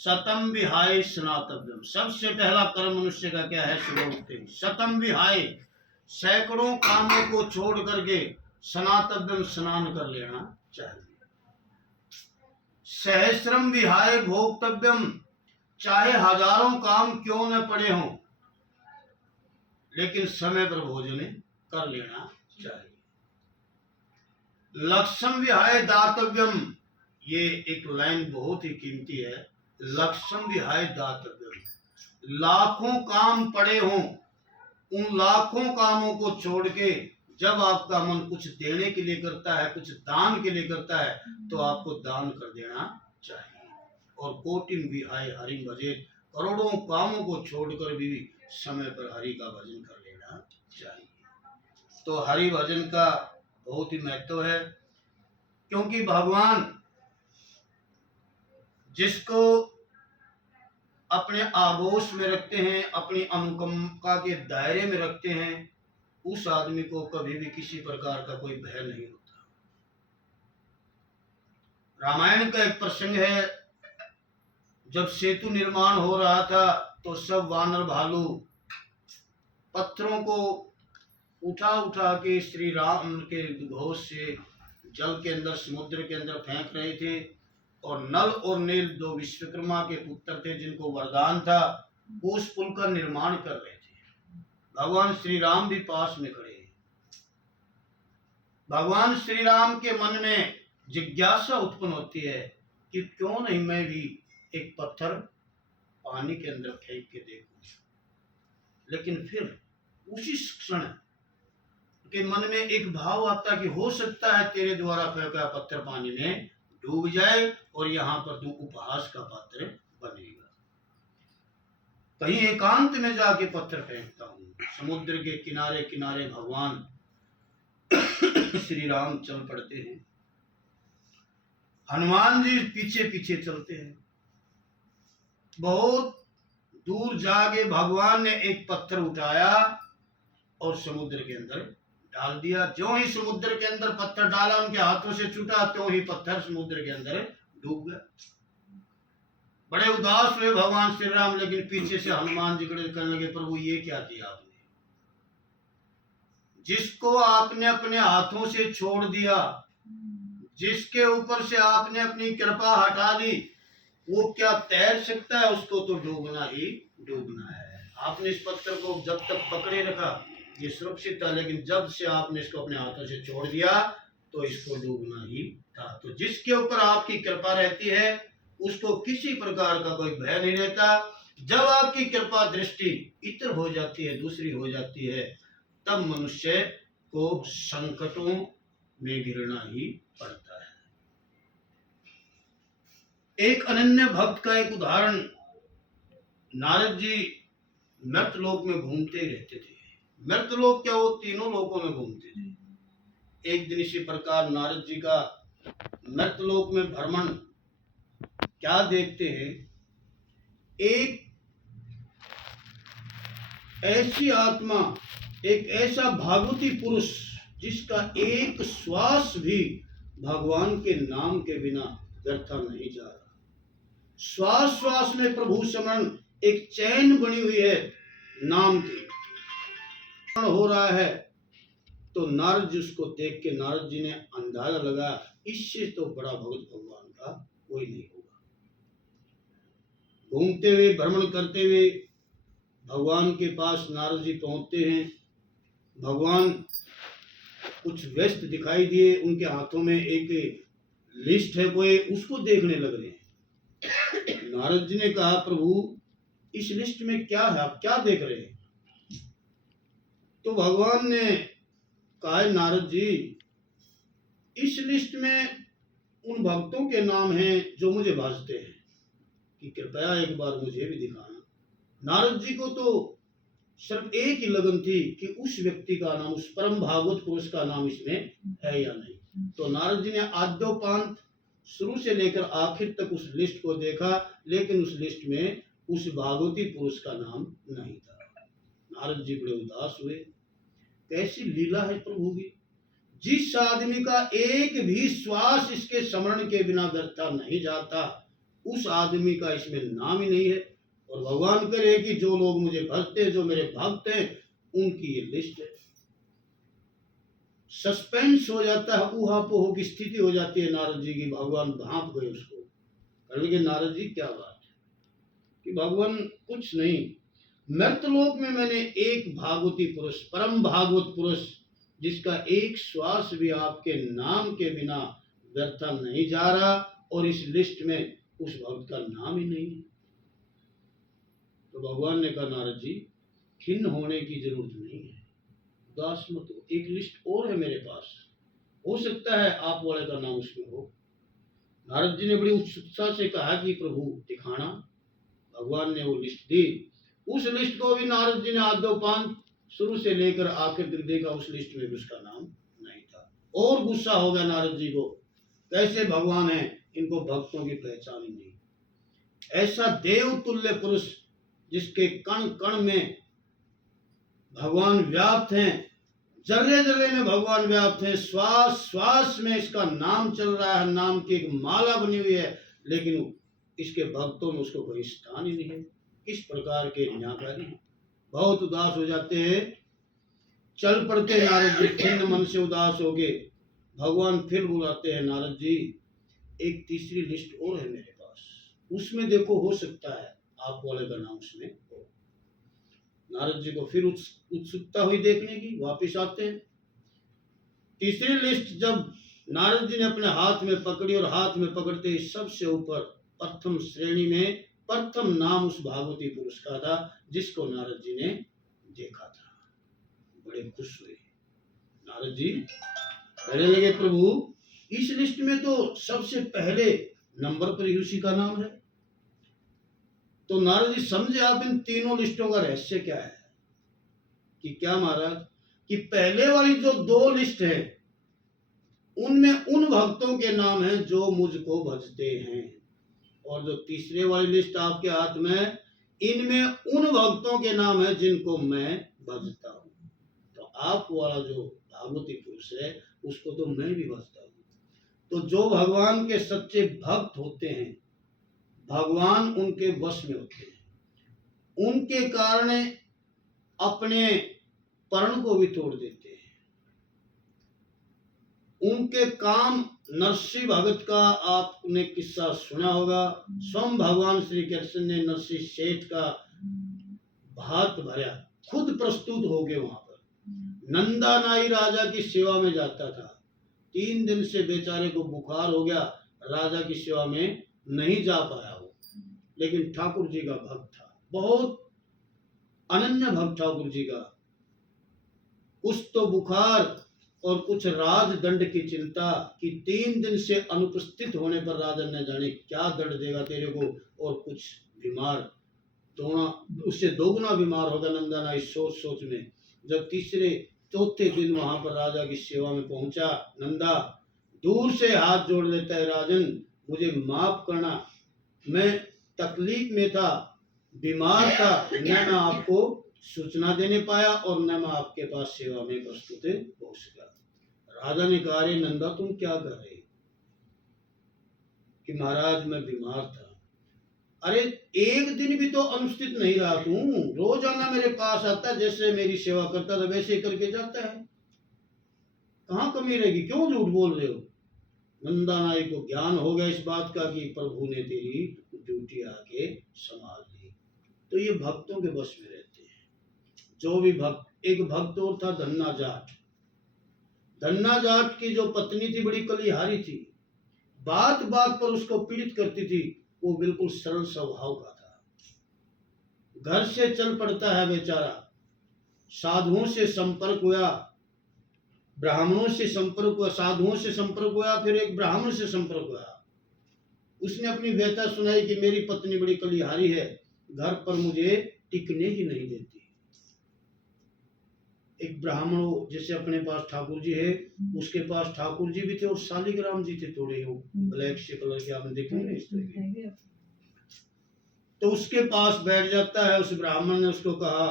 शतम विहाय स्नातव्यम। सबसे पहला कर्म मनुष्य का क्या है? सुबह उठते ही शतम विहाय, सैकड़ों कामों को छोड़ करके स्नातव्यम, स्नान कर लेना चाहिए। सहस्रम विहाय भोक्तव्यम, चाहे हजारों काम क्यों न पड़े हों लेकिन समय पर भोजन कर लेना चाहिए। लक्ष्यम विहाय दातव्यम, ये एक लाइन बहुत ही कीमती है। लक्ष्यम विहाय दातव्यम, लाखों काम पड़े हों, उन लाखों कामों को छोड़ के जब आपका मन कुछ देने के लिए करता है, कुछ दान के लिए करता है, तो आपको दान कर देना चाहिए। और कोटिम विहाय हरि भजे, करोड़ों कामों को छोड़कर भी समय पर हरि का भजन कर लेना चाहिए। तो हरि भजन का बहुत ही महत्व है, क्योंकि भगवान जिसको अपने आगोश में रखते हैं, अपनी अनुकंपा के दायरे में रखते हैं, उस आदमी को कभी भी किसी प्रकार का कोई भय नहीं होता। रामायण का एक प्रसंग है, जब सेतु निर्माण हो रहा था तो सब वानर भालू पत्थरों को उठा उठा के श्री राम के घोष से जल के अंदर, समुद्र के अंदर फेंक रहे थे। और नल और नील दो विश्वकर्मा के पुत्र थे, जिनको वरदान था, वो उस पुल का निर्माण कर रहे थे। भगवान श्री राम भी पास में खड़े हैं। भगवान श्री राम के मन में जिज्ञासा उत्पन्न होती है कि क्यों नहीं मैं भी एक पत्थर पानी के अंदर फेंक के देखूं। लेकिन फिर उसी क्षण के मन में एक भाव आता कि हो सकता है तेरे द्वारा फेंका पत्थर पानी में डूब जाए और यहाँ पर तू उपहास का पात्र बनेगा। कहीं एकांत में जाके पत्थर फेंकता हूँ। समुद्र के किनारे किनारे भगवान श्री राम चल पड़ते हैं, हनुमान जी पीछे पीछे चलते हैं। बहुत दूर जाके भगवान ने एक पत्थर उठाया और समुद्र के अंदर डाल दिया। जो ही समुद्र के अंदर पत्थर डाला, उनके हाथों से छूटा, त्यों ही पत्थर समुद्र के अंदर डूब गया। बड़े उदास हुए भगवान श्री राम, लेकिन पीछे से हनुमान जी खड़े करने लगे, प्रभु ये क्या किया आपने? जिसको आपने अपने हाथों से छोड़ दिया, जिसके ऊपर से आपने अपनी कृपा हटा ली, वो क्या तैर सकता है? उसको तो डूबना ही डूबना है। आपने इस पत्थर को जब तक पकड़े रखा ये सुरक्षित था, लेकिन जब से आपने इसको अपने हाथों से छोड़ दिया तो इसको डूबना ही था। तो जिसके ऊपर आपकी कृपा रहती है उसको किसी प्रकार का कोई भय नहीं रहता। जब आपकी कृपा दृष्टि इतर हो जाती है, दूसरी हो जाती है, तब मनुष्य को संकटों में गिरना ही पड़ता है। एक अनन्य भक्त का एक उदाहरण, नारद जी मर्तलोक में घूमते रहते थे। मर्तलोक क्या, वो तीनों लोकों में घूमते थे। एक दिन इसी प्रकार नारद जी का मर्तलोक में भ्रमण, क्या देखते हैं, एक ऐसी आत्मा, एक ऐसा भागवती पुरुष जिसका एक श्वास भी भगवान के नाम के बिना व्यर्थ नहीं जा रहा। श्वास श्वास में प्रभु स्मरण, एक चैन बनी हुई है नाम की, हो रहा है। तो नारद जी उसको देख के नारद जी ने अंदाजा लगा, इससे तो बड़ा भगत भगवान का कोई नहीं होगा। घूमते हुए, भ्रमण करते हुए भगवान के पास नारद जी पहुंचते हैं। भगवान कुछ व्यस्त दिखाई दिए, उनके हाथों में एक लिस्ट है, वो उसको देखने लग रहे हैं। नारद जी ने कहा, प्रभु इस लिस्ट में क्या है, आप क्या देख रहे हैं? तो भगवान ने कहा, नारद जी इस लिस्ट में उन भक्तों के नाम हैं जो मुझे भाजते हैं, कि कृपया एक बार मुझे भी दिखाना। नारद जी को तो सिर्फ एक ही लगन थी कि उस व्यक्ति का नाम, उस परम भागवत पुरुष का नाम इसमें है या नहीं। तो नारद जी ने आद्योपांत शुरू से लेकर आखिर तक उस लिस्ट को देखा, लेकिन उस लिस्ट में उस भागवती पुरुष का नाम नहीं था। नारद जी बड़े उदास हुए, कैसी लीला है प्रभु की। जिस आदमी का एक भी श्वास इसके स्मरण के बिना व्यर्थ नहीं जाता, उस आदमी का इसमें नाम ही नहीं है। और भगवान करे कि जो लोग मुझे भजते हैं, जो मेरे भक्त हैं, उनकी ये लिस्ट है। सस्पेंस हो जाता है, ऊहापोह की स्थिति हो जाती है नारद जी की। भगवान भांप गए उसको, कहने लगे नारद जी क्या बात है कि भगवान कुछ नहीं, मर्तलोक में मैंने एक भागवती पुरुष, परम भागवत पुरुष, जिसका एक श्वास भी आपके नाम के बिना व्यर्थ नहीं जा रहा, और इस लिस्ट में उस भक्त का नाम ही नहीं है। तो भगवान ने कहा नारद जी खिन्न होने की जरूरत नहीं है, उदास मत हो, एक लिस्ट और है मेरे पास, हो सकता है आप वाले का नाम उसमें हो। नारद जी ने बड़ी उत्सुकता से कहा कि प्रभु दिखाना। भगवान ने वो लिस्ट दी। उस लिस्ट को भी नारद जी ने आद्योपांत शुरू से लेकर आखिर तक देखा, उस लिस्ट में भी उसका नाम नहीं था। और गुस्सा हो गया नारद जी को, कैसे भगवान है, इनको भक्तों की पहचान ही नहीं। ऐसा देवतुल्य पुरुष जिसके कण कण में भगवान व्याप्त हैं, जर्रे जर्रे में भगवान व्याप्त हैं, श्वास श्वास में इसका नाम चल रहा है, नाम की एक माला बनी हुई है, लेकिन इसके भक्तों में उसको कोई स्थान ही नहीं है। किस प्रकार के न्यायकारी हैं। बहुत उदास हो जाते हैं, चल पड़ते नारद जी खिन्न मन से उदास हो गए। भगवान फिर बुलाते हैं नारद जी एक तीसरी लिस्ट और है मेरे पास, उसमें देखो हो सकता है आप वाले का नाम उसमें हो। नारद जी को फिर उत्सुकता हुई देखने की, वापिस आते हैं। तीसरी लिस्ट जब नारद जी ने अपने हाथ में पकड़ी, और हाथ में पकड़ते ही सबसे ऊपर प्रथम श्रेणी में प्रथम नाम उस भागवती पुरुष का था जिसको नारद जी ने देखा था। बड़े खुश हुए नारद जी, कहने लगे प्रभु इस लिस्ट में तो सबसे पहले नंबर पर ही उसी का नाम है। तो नारद जी समझे आप इन तीनों लिस्टों का रहस्य क्या है? कि क्या महाराज, कि पहले वाली जो दो लिस्ट है उनमें उन भक्तों के नाम हैं जो मुझको भजते हैं, और जो तीसरे वाली लिस्ट आपके हाथ में, इनमें उन भक्तों के नाम हैं जिनको मैं भजता हूँ। तो आप वाला जो भागवती पुरुष है उसको तो मैं भी भजता हूँ। तो जो भगवान के सच्चे भक्त होते हैं, भगवान उनके वश में होते हैं, उनके कारण अपने पर्ण को भी तोड़ देते हैं। उनके काम, नरसिंह भगत का आपने किस्सा सुना होगा, स्वयं भगवान श्री कृष्ण ने नरसिंह सेठ का भात भरा, खुद प्रस्तुत हो गए वहां पर। नंदा नाई राजा की सेवा में जाता था, 3 दिन से बेचारे को बुखार हो गया, राजा की सेवा में नहीं जा पाया वो, लेकिन ठाकुर जी का भक्त था, बहुत अनन्य भक्त ठाकुर जी का। कुछ तो बुखार और कुछ राजदंड की चिंता कि 3 दिन से अनुपस्थित होने पर राजा न जाने क्या दंड देगा तेरे को, और कुछ बीमार, दोना उससे दोगुना बीमार होगा नंदा इस सोच सोच में। जब तीसरे चौथे दिन वहां पर राजा की सेवा में पहुंचा, नंदा दूर से हाथ जोड़ लेता है, राजन मुझे माफ करना, मैं तकलीफ में था, बीमार था, न मैं आपको सूचना देने पाया और न मैं आपके पास सेवा में प्रस्तुत हो सका। राजा ने कहा अरे नंदा तुम क्या कर रहे? कि महाराज मैं बीमार था। अरे एक दिन भी तो अनुपस्थित नहीं रहा तू, रोजाना मेरे पास आता, जैसे मेरी सेवा करता था वैसे ही करके जाता है, कहाँ कमी रहेगी, क्यों झूठ बोल रहे हो? नंदा नाई को ज्ञान हो गया इस बात का कि प्रभु ने तेरी ड्यूटी आके संभाल ली। तो ये भक्तों के वश में रहते हैं। जो भी भक्त, एक भक्त और था धन्ना जाट। धन्ना जाट की जो पत्नी थी बड़ी कलिहारी थी, बात बात पर उसको पीड़ित करती थी। वो बिल्कुल सरल स्वभाव का था, घर से चल पड़ता है बेचारा, साधुओं से संपर्क हुआ, ब्राह्मणों से संपर्क हुआ, साधुओं से संपर्क हुआ, फिर एक ब्राह्मण से संपर्क हुआ। उसने अपनी व्यथा सुनाई कि मेरी पत्नी बड़ी कलिहारी है, घर पर मुझे टिकने ही नहीं देती। एक ब्राह्मण जैसे अपने पास ठाकुर जी है, उसके पास ठाकुर जी भी थे और शालिग्राम जी थे, थोड़े वो ब्लैक से कलर के, आपने देखे ना इस तरह के। तो उसके पास बैठ जाता है। उस ब्राह्मण ने उसको कहा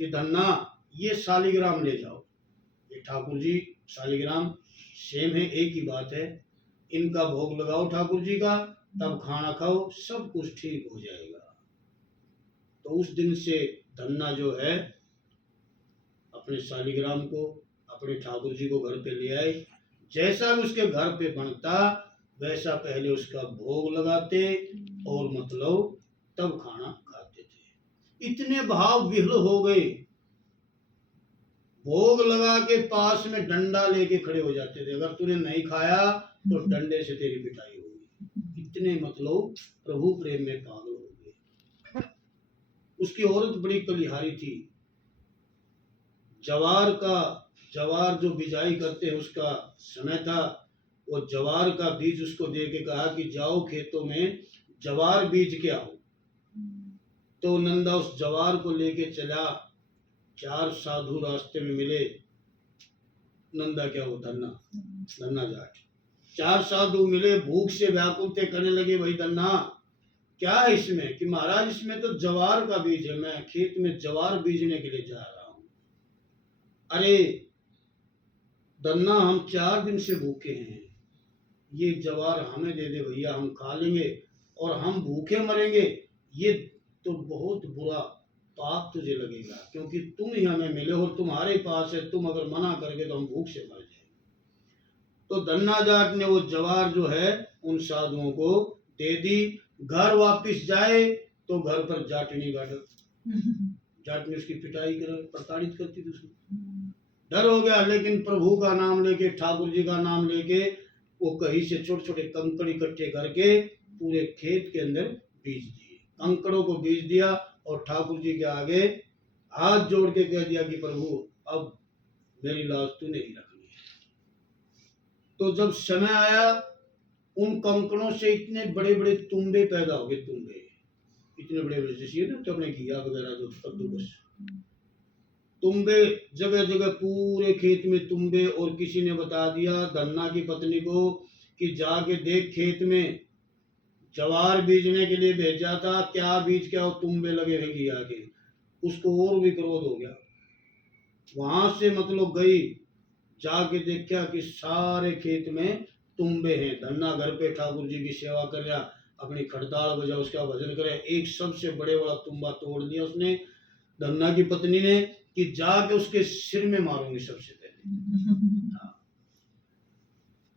कि धन्ना ये शालिग्राम ले जाओ, ये ठाकुर जी शालिग्राम सेम है, एक ही बात है, इनका भोग लगाओ ठाकुर जी का, तब खाना खाओ, सब कुछ ठीक हो जाएगा। तो उस दिन से धन्ना जो है अपने शालिग्राम को, अपने ठाकुर जी को घर पे ले आए। जैसा भी उसके घर पे बनता वैसा पहले उसका भोग लगाते और मतलब तब खाना खाते थे। इतने भाव विह्वल हो गए, भोग लगा के पास में डंडा लेके खड़े हो जाते थे, अगर तूने नहीं खाया तो डंडे से तेरी पिटाई होगी। इतने मतलब प्रभु प्रेम में पागल हो गए। उसकी औरत बड़ी कलिहारी थी। जवार जो बिजाई करते हैं उसका समय था, वो जवार का बीज उसको दे के कहा कि जाओ खेतों में जवार बीज के आओ। तो नंदा उस जवार को लेके चला। 4 साधु रास्ते में मिले। नंदा क्या वो धन्ना जाट 4 साधु मिले, भूख से व्याकुल थे, कहने लगे भाई धन्ना क्या है इसमें? कि महाराज इसमें तो जवार का बीज है, मैं खेत में जवार बीजने के लिए जा रहा हूं। अरे धन्ना हम 4 दिन से भूखे हैं, ये जवार हमें दे दे भैया, हम खा लेंगे और हम भूखे मरेंगे, ये तो बहुत बुरा पाप तुझे लगेगा, क्योंकि तुम ही हमें मिले और तुम्हारे पास है, तुम अगर मना करोगे तो हम भूख से मर जाएंगे। तो धन्ना जाट ने वो जवार जो है उन साधुओं को दे दी। घर वापिस जाए तो घर पर जाटनी जाटनी उसकी पिटाई कर प्रताड़ित करती थी उसको। डर हो गया, लेकिन प्रभु का नाम लेके, ठाकुर जी का नाम लेके वो कहीं से छोटे छोटे कंकड़ इकट्ठे करके पूरे खेत के अंदर बीज दिए। कंकड़ों को बीज दिया और ठाकुर जी के आगे हाथ जोड़ के कह दिया कि प्रभु अब मेरी लाश तूने ही रखनी है। तो जब समय आया उन कंकड़ों से इतने बड़े बड़े तुम्बे पैदा हो गए। तुम्बे इतने बड़े बड़े, जैसे ना तो अपने घिया वगैरह जो कद्दूकस, तुम्बे जगह जगह पूरे खेत में तुम्बे। और किसी ने बता दिया धन्ना की पत्नी को कि जाके देख खेत में जवार बीजने के लिए भेजा था, क्या बीज क्या तुम्बे लगे हैं घिया के। उसको और भी क्रोध हो गया। वहां से मतलब गई, जाके देखा कि सारे खेत में तुम्बे हैं। धन्ना घर पे ठाकुर जी की सेवा कर रहा, अपनी खड़ताल बजा उसका भजन करे। एक सबसे बड़े वाला तुम्बा तोड़ दिया उसने, धन्ना की पत्नी ने, कि जाके उसके सिर में मारूंगी सबसे पहले।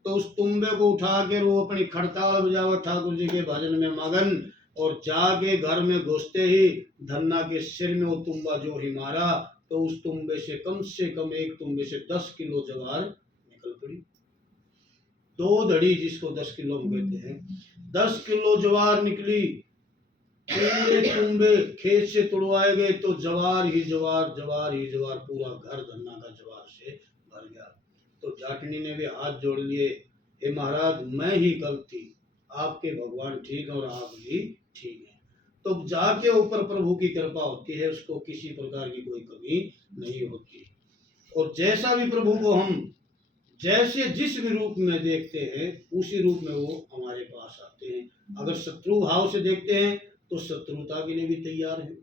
तो उस तुम्बे को उठा के वो अपनी खड़ताल बजावा ठाकुर जी के भजन में मगन, और जाके घर में घुसते ही धन्ना के सिर में वो तुम्बा जो ही मारा, तो उस तुम्बे से कम एक तुम्बे से 10 किलो जवार निकल पड़ी। 2 धड़ी जिसको 10 किलो हम कहते हैं, 10 किलो जवार निकली। पूरे तुम्बे खेत से तुड़वाए गए तो जवार ही जवार, जवार ही जवार, पूरा घर धन्ना का जवार से भर गया। तो जाटनी ने भी हाथ जोड़ लिए, हे महाराज मैं ही गलत थी, आपके भगवान ठीक है और आप भी ठीक है। तो जाके ऊपर प्रभु की कृपा होती है, उसको किसी प्रकार की कोई कमी नहीं होती। और जैसा भी प्रभु को हम जैसे जिस भी रूप में देखते हैं उसी रूप में वो हमारे पास आते हैं। अगर शत्रु भाव से देखते हैं तो शत्रुता के लिए भी तैयार है।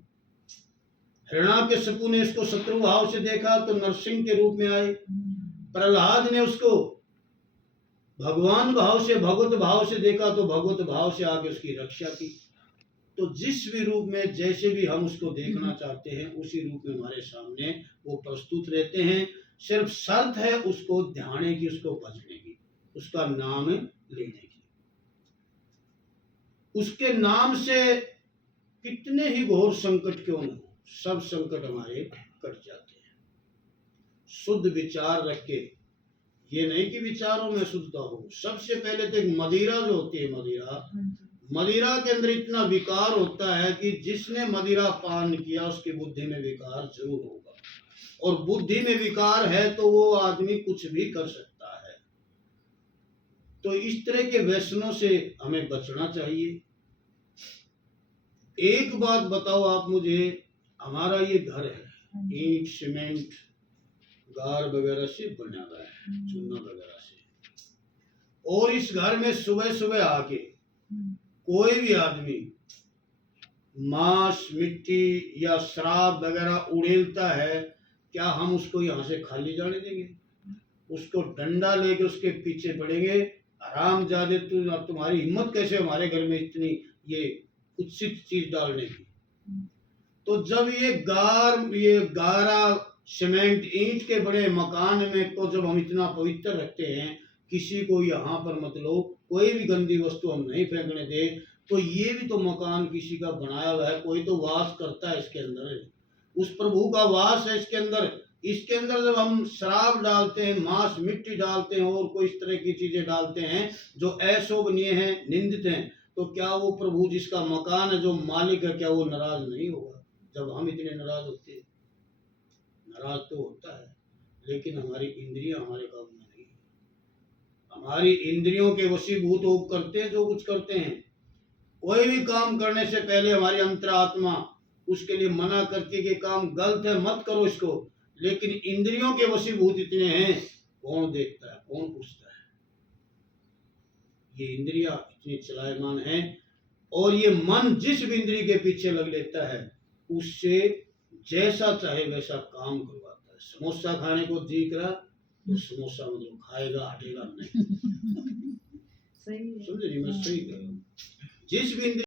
हिरण्याकश्यपु ने इसको शत्रु भाव से देखा तो नरसिंह के रूप में आए। प्रहलाद ने उसको भगवान भाव से, भगवत भाव से देखा तो भगवत भाव से आके उसकी रक्षा की। तो जिस भी रूप में जैसे भी हम उसको देखना चाहते हैं उसी रूप में हमारे सामने वो प्रस्तुत रहते हैं। सिर्फ शर्त है उसको ध्याने की, उसको भजने की, उसका नाम लेने की। उसके नाम से कितने ही घोर संकट क्यों न हो, सब संकट हमारे कट जाते हैं। शुद्ध विचार रख के, ये नहीं कि विचारों में शुद्धता हो। सबसे पहले तो एक मदिरा जो होती है, मदिरा के अंदर इतना विकार होता है कि जिसने मदिरा पान किया उसकी बुद्धि में विकार जरूर होगा। और बुद्धि में विकार है तो वो आदमी कुछ भी कर सकता है। तो इस तरह के व्यसनों से हमें बचना चाहिए। एक बात बताओ आप मुझे, हमारा ये घर है, ईंट सीमेंट गार वगैरह से बना हुआ है, चूना वगैरह से, और इस घर में सुबह सुबह आके कोई भी आदमी मांस, मिट्टी या शराब वगैरह उड़ेलता है, क्या हम उसको यहाँ से खाली जाने देंगे? उसको डंडा लेके उसके पीछे पड़ेंगे, हराम जादे, तुम्हारी हिम्मत कैसे हमारे घर में इतनी ये कुत्सित चीज डालने की। तो जब ये गारा सीमेंट ईंट के बड़े मकान में को जब हम इतना पवित्र रखते हैं, किसी को यहाँ पर मतलब कोई भी गंदी वस्तु हम नहीं फेंकने दे, तो ये भी तो मकान किसी का बनाया हुआ है, कोई तो वास करता है इसके अंदर, उस प्रभु का वास है इसके अंदर। इसके अंदर जब हम शराब डालते हैं, मांस मिट्टी डालते हैं और कोई इस तरह की चीजें डालते हैं जो अशोभनीय हैं, निंदित हैं, तो क्या वो प्रभु जिसका मकान है, जो मालिक है, क्या वो नाराज नहीं होगा? जब हम इतने नाराज होते हैं, नाराज तो होता है, लेकिन हमारी इंद्रियां हमारे काम में नहीं है। हमारी इंद्रियों के वशीभूत हो करते हैं जो कुछ करते हैं। कोई भी काम करने से पहले हमारी अंतरात्मा उसके लिए मना करती है कि काम गलत है, मत करो इसको, लेकिन इंद्रियों के वशीभूत इतने हैं, कौन देखता है, कौन पूछता है? ये इंद्रियां इतनी चलायमान हैं, और ये मन जिस भी इंद्रिय के पीछे लग लेता है, उससे जैसा चाहे वैसा काम करवाता है। समोसा खाने को जी करा तो समोसा मतलब खाएगा, हटेगा नहीं। सही है। समझे नहीं? मैं सही कह रहा हूँ। जिस भी इंद्रिय